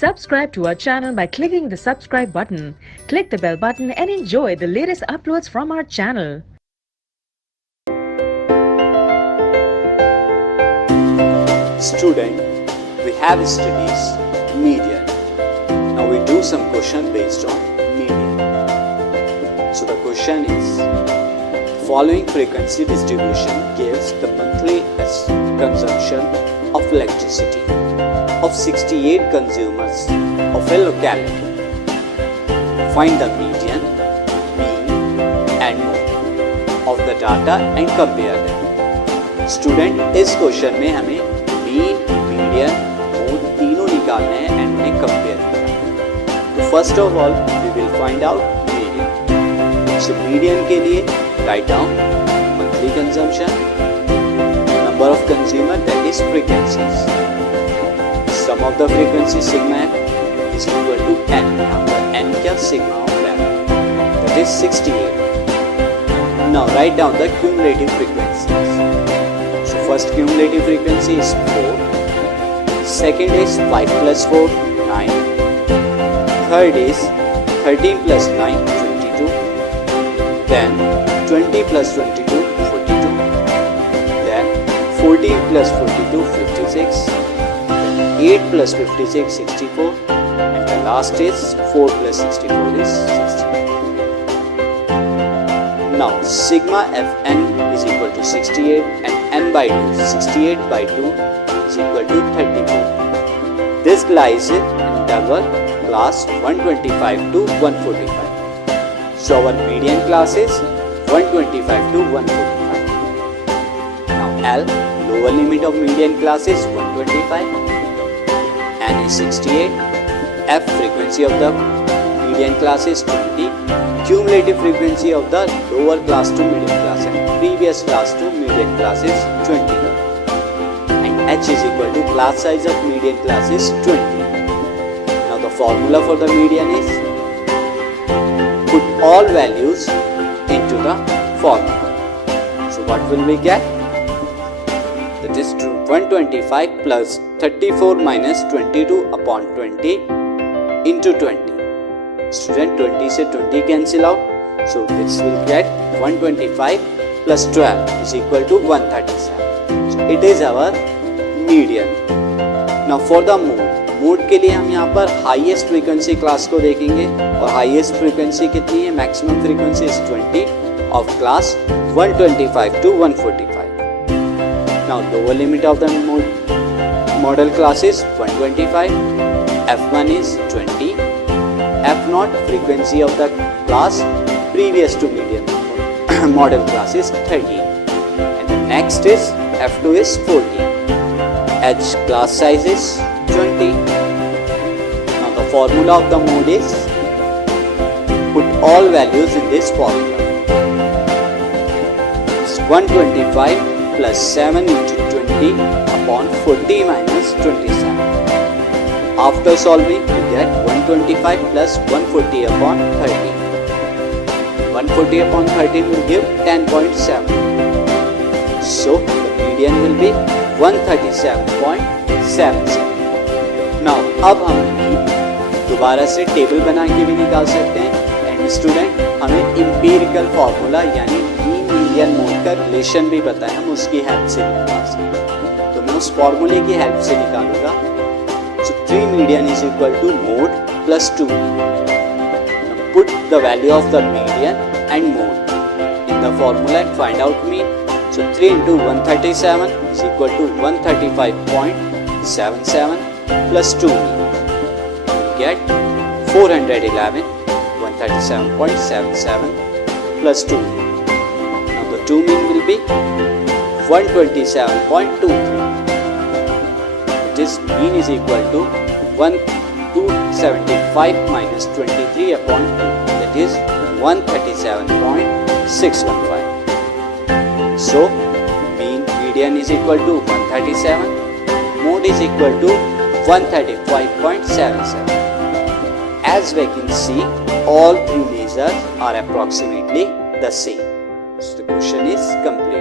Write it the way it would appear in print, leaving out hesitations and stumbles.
Subscribe to our channel by clicking the subscribe button. Click the bell button and enjoy the latest uploads from our channel. Student, we have studies median. Now we do some question based on median. So the question is, following frequency distribution gives the monthly consumption of electricity of 68 consumers of a locality. Find the median, mean and mode of the data and compare them. Student, इस question में हमें mean, median, mode तीनों निकालने हैं and में compare करना है. तो first of all we will find out median. So median के लिए write down monthly consumption, number of consumer that is frequencies. Sum of the frequency sigma f is equal to n. यहाँ पर n क्या sigma of f, that is 68. Now write down the cumulative frequencies. So first cumulative frequency is 4. Second is 5 plus 4, 9. Third is 13 plus 9, 22. Then 20 plus 22, 42. Then 14 plus 42, 56. 8 plus 56, 64, and the last is 4 plus 64 is 60. Now sigma fn is equal to 68 and n by 2, 68 by 2 is equal to 34. This lies in interval class 125 to 145. So our median class is 125 to 145. Now L, lower limit of median class is 125. N is 68, F frequency of the median class is 20, cumulative frequency of the lower class to median class and previous class to median class is 20, and H is equal to class size of median class is 20. Now the formula for the median is, put all values into the formula. So what will we get? That is 125 plus 34 minus 22 upon 20 into 20. Student, 20 से 20 cancel out. So this will get 125 plus 12 is equal to 137. So it is our median. Now for the mode. Mode के लिए हम यहाँ पर highest frequency class को देखेंगे और highest frequency कितनी है? Maximum frequency is 20 of class 125 to 145. Now lower limit of the model class is 125, F1 is 20, F0 frequency of the class previous to median model class is 13, and the next is F2 is 14, H class size is 20. Now the formula of the mode is, put all values in this formula. It's 125 plus 7 into 20 upon 40 minus 27. After solving, you get 125 plus 140 upon 30. 140 upon 30 will give 10.7. So the median will be 137.77. Now अब हम दोबारा से table बना के भी निकाल सकते हैं. एंड स्टूडेंट, हमें इम्पीरिकल फॉर्मूला यानी मीडियन मोड का रिलेशन भी पता है, हम उसकी हेल्प से निकाल सकते हैं. तो मैं उस फॉर्मूले की हेल्प से निकालूंगा. So 3 median is equal to mode plus 2. Put the value of the median and mode in the formula and find out mean. So 3 into 137 is equal to 135.77 plus 2 mean. You get 411, 137.77 plus 2 mean. 2 mean will be 127.23. This mean is equal to 275 minus 23 upon 2. That is 137.615. So mean median is equal to 137. Mode is equal to 135.77. As we can see, all three measures are approximately the same. So the question is complete.